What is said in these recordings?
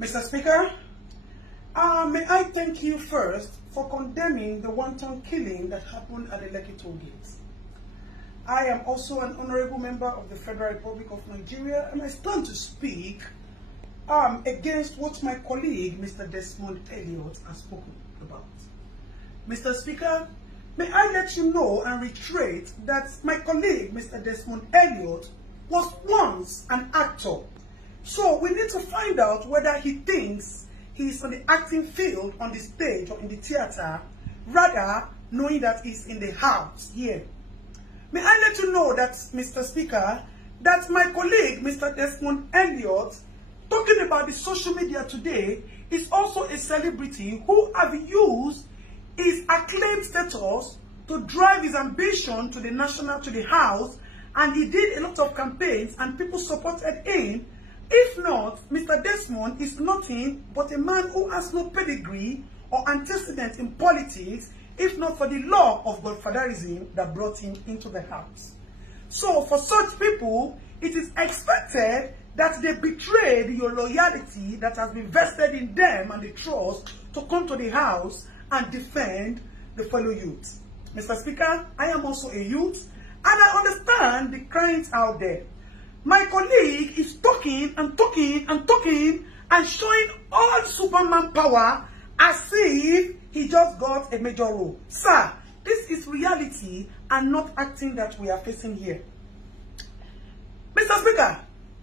Mr. Speaker, may I thank you first for condemning the wanton killing that happened at the Lekki toll gate. I am also an honorable member of the Federal Republic of Nigeria, and I stand to speak against what my colleague, Mr. Desmond Elliot, has spoken about. Mr. Speaker, may I let you know and reiterate that my colleague, Mr. Desmond Elliot, was once an actor. So we need to find out whether he thinks he's on the acting field, on the stage, or in the theater, rather knowing that he's in the house here. May I let you know that, Mr. Speaker, that my colleague, Mr. Desmond Elliot, talking about the social media today, is also a celebrity who has used his acclaimed status to drive his ambition to the national, to the house, and he did a lot of campaigns and people supported him. If not, Mr. Desmond is nothing but a man who has no pedigree or antecedent in politics, if not for the law of godfatherism that brought him into the house. So for such people, it is expected that they betray your loyalty that has been vested in them and the trust to come to the house and defend the fellow youth. Mr. Speaker, I am also a youth, and I understand the crimes out there. My colleague is talking and talking and talking and showing all Superman power as if he just got a major role. Sir, this is reality and not acting that we are facing here. Mr. Speaker,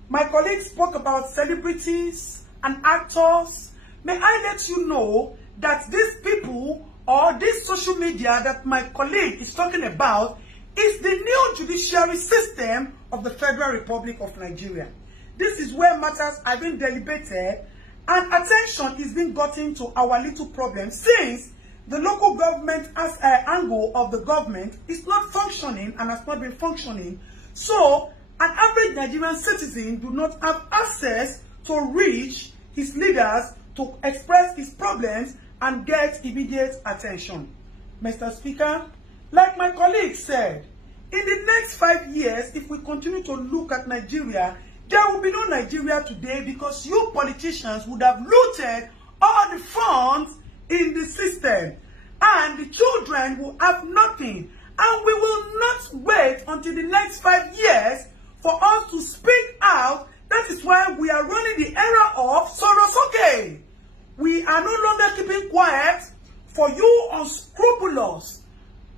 my colleague spoke about celebrities and actors. May I let you know that these people or this social media that my colleague is talking about is the new judiciary system of the Federal Republic of Nigeria. This is where matters are being deliberated and attention is being gotten to our little problem, since the local government as an angle of the government is not functioning and has not been functioning. So an average Nigerian citizen do not have access to reach his leaders to express his problems and get immediate attention. Mr. Speaker, like my colleague said, in the next 5 years, if we continue to look at Nigeria, there will be no Nigeria today because you politicians would have looted all the funds in the system, and the children will have nothing. And we will not wait until the next 5 years for us to speak out. That is why we are running the era of Sorosoke. We are no longer keeping quiet for you unscrupulous,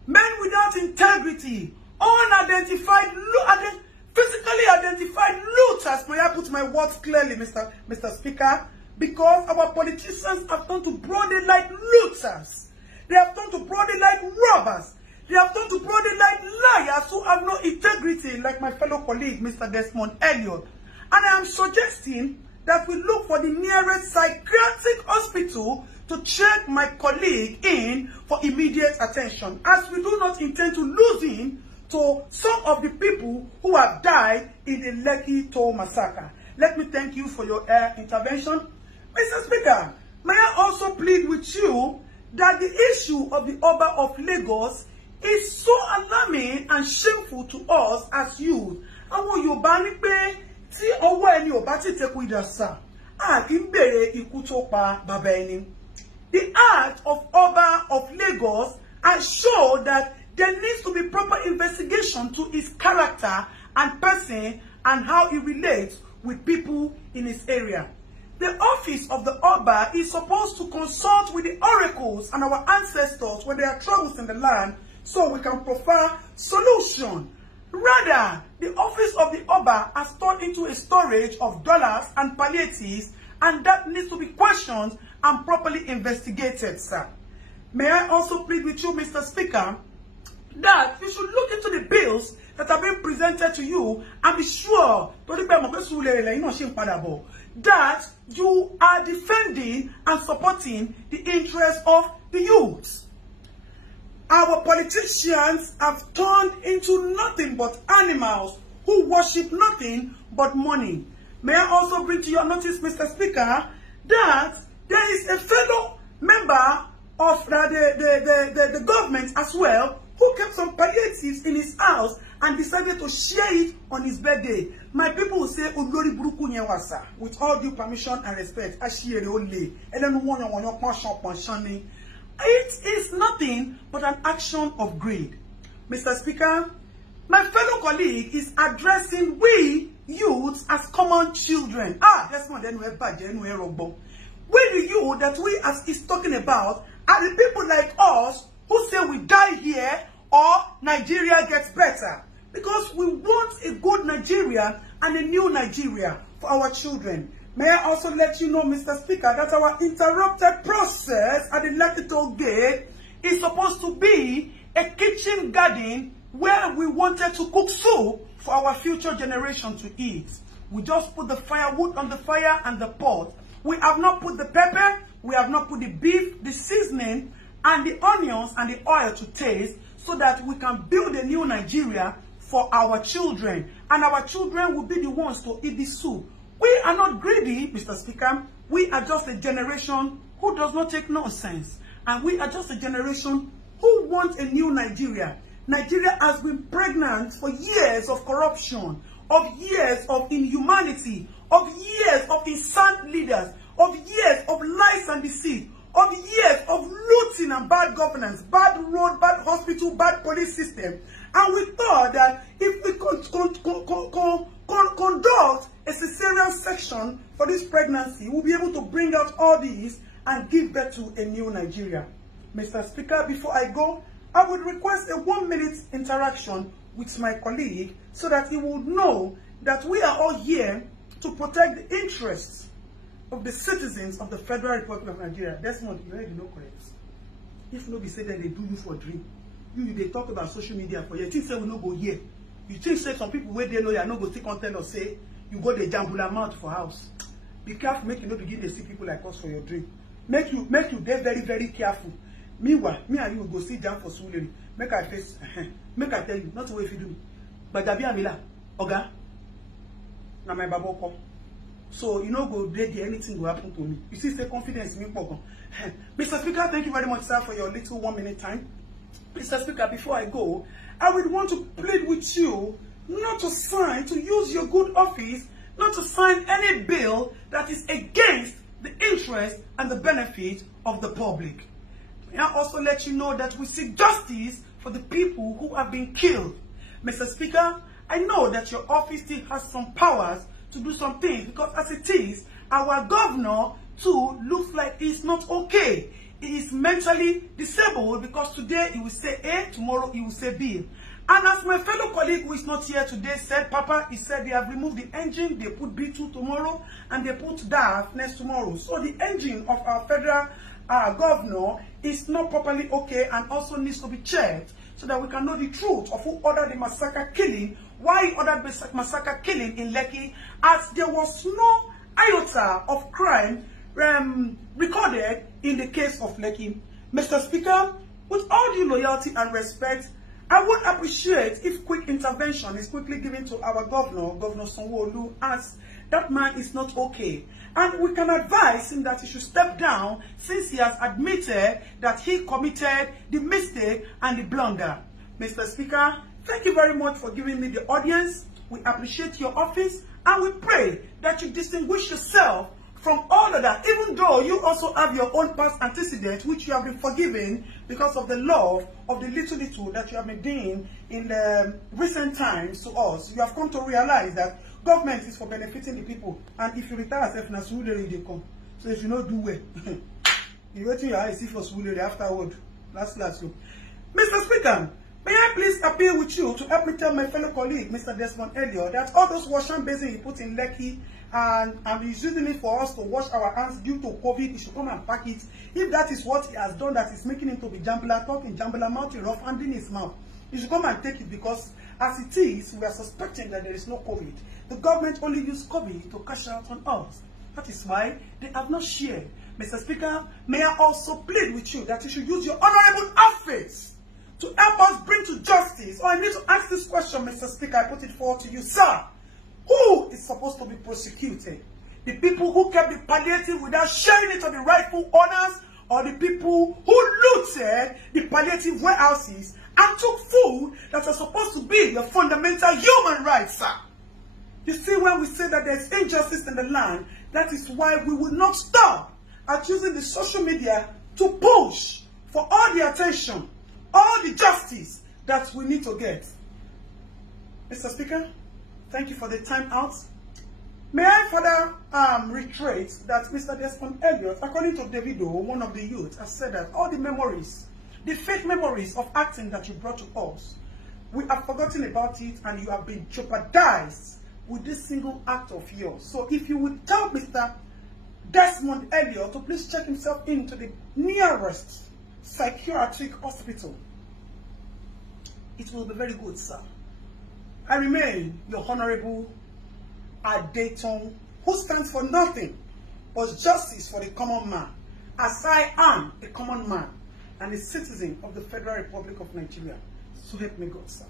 men without integrity, unidentified, physically identified looters. May I put my words clearly, Mr. Speaker? Because our politicians have turned to broad daylight looters. They have turned to broad daylight robbers. They have turned to broad daylight liars who have no integrity, like my fellow colleague, Mr. Desmond Elliot. And I am suggesting that we look for the nearest psychiatric hospital to check my colleague in for immediate attention, as we do not intend to lose him to some of the people who have died in the Lekki toll massacre. Let me thank you for your intervention. Mr. Speaker, may I also plead with you that the issue of the Oba of Lagos is so alarming and shameful to us as youth. Àwọn Yorùbá ní pé tí ọwọ́ ẹni ò bá ti tẹkù ìdàsà, a kì í bèrè ikú tó pa bàbá ẹni. The act of Oba of Lagos has shown that there needs to be proper investigation to his character and person and how he relates with people in his area. The office of the Oba is supposed to consult with the oracles and our ancestors when there are troubles in the land, so we can provide solution. Rather, the office of the Oba has turned into a storage of dollars and palliatives, and that needs to be questioned and properly investigated, sir. May I also plead with you, Mr. Speaker, that you should look into the bills that are being presented to you and be sure that you are defending and supporting the interests of the youth. Our politicians have turned into nothing but animals who worship nothing but money. May I also bring to your notice, Mr. Speaker, that there is a fellow member of the government as well who kept some palliatives in his house and decided to share it on his birthday. My people will say, Olori Buruku Nyewasa, with all due permission and respect, Ashiere Ole, it is nothing but an action of greed. Mr. Speaker, my fellow colleague is addressing we youths as common children. That's not anywhere bad, anywhere wrong. We the youth that we as is talking about are the people like us who say we die here or Nigeria gets better. Because we want a good Nigeria and a new Nigeria for our children. May I also let you know, Mr. Speaker, that our interrupted process at the Lekki Toll Gate is supposed to be a kitchen garden where we wanted to cook soup for our future generation to eat. We just put the firewood on the fire and the pot. We have not put the pepper, we have not put the beef, the seasoning, and the onions and the oil to taste so that we can build a new Nigeria for our children. And our children will be the ones to eat the soup. We are not greedy, Mr. Speaker. We are just a generation who does not take nonsense. And we are just a generation who want a new Nigeria. Nigeria has been pregnant for years of corruption, of years of inhumanity, of years of insane leaders, of years of lies and deceit, of years of looting and bad governance, bad road, bad hospital, bad police system. And we thought that if we conduct a cesarean section for this pregnancy, we'll be able to bring out all these and give birth to a new Nigeria. Mr. Speaker, before I go, I would request a 1-minute interaction with my colleague so that he will know that we are all here to protect the interests of the citizens of the Federal Republic of Nigeria. That's not, you already know correct. If nobody say that they do you for dream, they talk about social media for you. You think say we no go here. You think say some people where they know you are not go see content or say you go the jambula mouth for house. Be careful, make you not begin to see people like us for your dream. Make you be very, very careful. Meanwhile, me and you will go sit down for Suliri. Make I face, make I tell you, not the way if you do. But Gabi Amila, Oga, na my baboko. So you know go there, anything will happen to me. You see, say confidence in me, Poko. Mr. Speaker, thank you very much, sir, for your little 1-minute time. Mr. Speaker, before I go, I would want to plead with you not to sign, to use your good office, not to sign any bill that is against the interest and the benefit of the public. May I also let you know that we seek justice for the people who have been killed. Mr. Speaker, I know that your office still has some powers to do some things because as it is, our governor too looks like he's not okay. He is mentally disabled because today he will say A, tomorrow he will say B. And as my fellow colleague who is not here today said, Papa, he said they have removed the engine, they put B2 tomorrow, and they put DAF next tomorrow. So the engine of our federal governor is not properly okay and also needs to be checked so that we can know the truth of who ordered the massacre killing, why he ordered the massacre killing in Lekki, as there was no iota of crime recorded in the case of Lekki. Mr. Speaker, with all due loyalty and respect, I would appreciate if quick intervention is quickly given to our governor, Governor Sanwo-Olu, as that man is not okay. And we can advise him that he should step down since he has admitted that he committed the mistake and the blunder. Mr. Speaker, thank you very much for giving me the audience. We appreciate your office and we pray that you distinguish yourself from all of that, even though you also have your own past antecedents, which you have been forgiven because of the love of the little that you have been doing in the recent times to us. You have come to realize that government is for benefiting the people, and if you retire yourself, na Surulere they come. So if you not do well, you wait till your eyes see for Surulere afterward. Last. Mr. Speaker, may I please appeal with you to help me tell my fellow colleague, Mr. Desmond Elliott, that all those washing basins he put in Lekki and he's using it for us to wash our hands due to COVID, he should come and pack it. If that is what he has done, that is making him to be jambula, talking jambula, mouth rough, handing his mouth, he should come and take it because as it is, we are suspecting that there is no COVID. The government only used COVID to cash out on us. That is why they have not shared. Mr. Speaker, may I also plead with you that you should use your honorable office to help us bring to justice. I need to ask this question, Mr. Speaker. I put it forward to you, sir. Who is supposed to be prosecuted? The people who kept the palliative without sharing it to the rightful owners, or the people who looted the palliative warehouses and took food that was supposed to be your fundamental human rights, sir. You see, when we say that there's injustice in the land, that is why we will not stop at using the social media to push for all the attention, all the justice that we need to get. Mr. Speaker, thank you for the time out. May I further reiterate that Mr. Desmond Elliot, according to Davido, one of the youth, has said that all the memories, the fake memories of acting that you brought to us, we have forgotten about it and you have been jeopardized with this single act of yours. So if you would tell Mr. Desmond Elliot to please check himself into the nearest psychiatric hospital, it will be very good, sir. I remain your Honorable Adeton, who stands for nothing but justice for the common man, as I am a common man and a citizen of the Federal Republic of Nigeria. So help me God, sir.